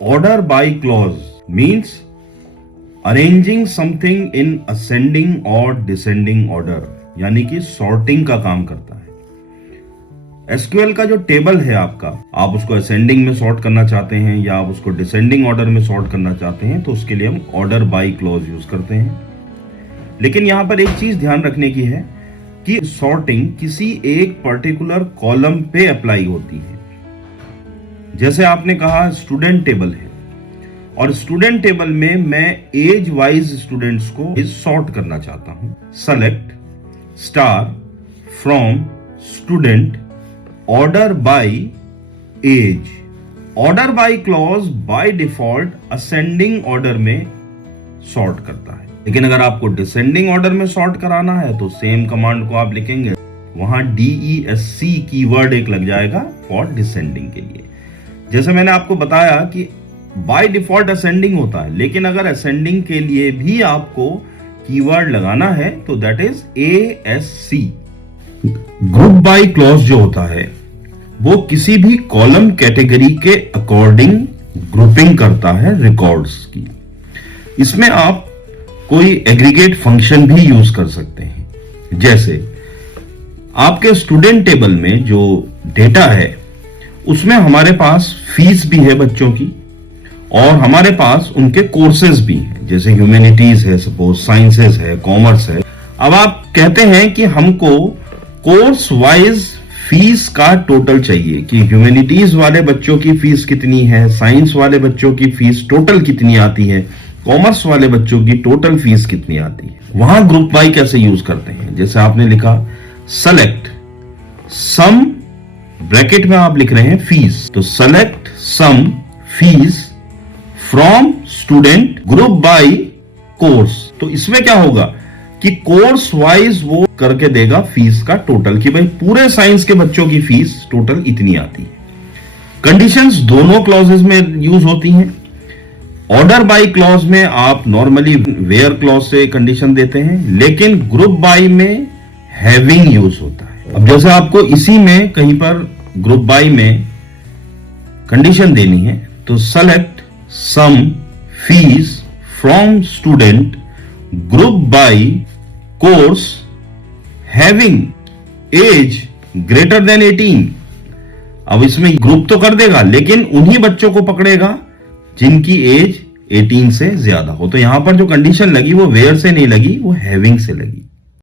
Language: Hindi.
Order by clause means arranging something in ascending और डिसेंडिंग ऑर्डर, यानी कि सॉर्टिंग का काम करता है। एसक्यूएल का जो टेबल है आपका, आप उसको असेंडिंग में सॉर्ट करना चाहते हैं या आप उसको डिसेंडिंग ऑर्डर में सॉर्ट करना चाहते हैं, तो उसके लिए हम ऑर्डर बाय क्लॉज यूज करते हैं। लेकिन यहां पर एक चीज ध्यान रखने की है कि सॉर्टिंग किसी एक पर्टिकुलर कॉलम पे अप्लाई होती है। जैसे आपने कहा स्टूडेंट टेबल है, और स्टूडेंट टेबल में मैं एज वाइज स्टूडेंट्स को सॉर्ट करना चाहता हूं। Select star from student order by age. Order by clause by default ascending order में सॉर्ट करता है, लेकिन अगर आपको डिसेंडिंग ऑर्डर में सॉर्ट कराना है तो सेम कमांड को आप लिखेंगे, वहां DESC कीवर्ड एक लग जाएगा फॉर डिसेंडिंग के लिए। जैसे मैंने आपको बताया कि बाय डिफॉल्ट असेंडिंग होता है, लेकिन अगर असेंडिंग के लिए भी आपको कीवर्ड लगाना है तो that is ASC। Group by clause जो होता है वो किसी भी कॉलम कैटेगरी के अकॉर्डिंग ग्रुपिंग करता है रिकॉर्ड्स की। इसमें आप कोई एग्रीगेट फंक्शन भी यूज कर सकते हैं। जैसे आपके स्टूडेंट टेबल में जो डेटा है उसमें हमारे पास फीस भी है बच्चों की, और हमारे पास उनके कोर्सेज भी हैं, जैसे ह्यूमैनिटीज है, सपोज साइंसेस है, कॉमर्स है। अब आप कहते हैं कि हमको कोर्स वाइज फीस का टोटल चाहिए कि ह्यूमैनिटीज वाले बच्चों की फीस कितनी है, साइंस वाले बच्चों की फीस टोटल कितनी आती है, कॉमर्स वाले बच्चों की टोटल फीस कितनी आती है। वहां ग्रुप बाय कैसे यूज करते हैं, जैसे आपने लिखा सेलेक्ट सम, ब्रैकेट में आप लिख रहे हैं फीस, तो select sum fees from student group by course. तो इसमें क्या होगा कि कोर्स वाइज वो करके देगा फीस का टोटल, कि भाई पूरे साइंस के बच्चों की फीस टोटल इतनी आती है। कंडीशंस दोनों क्लॉजेस में यूज होती हैं। ऑर्डर बाय क्लॉज में आप नॉर्मली वेयर क्लॉज से कंडीशन देते हैं, लेकिन ग्रुप बाय में हैविंग यूज होता है। अब जैसे आपको इसी में कहीं पर ग्रुप बाय में कंडीशन देनी है, तो select sum fees from student group by course having age greater than 18। अब इसमें ग्रुप तो कर देगा, लेकिन उन्हीं बच्चों को पकड़ेगा जिनकी एज 18 से ज्यादा हो। तो यहां पर जो कंडीशन लगी वो वेयर से नहीं लगी, वो हैविंग से लगी।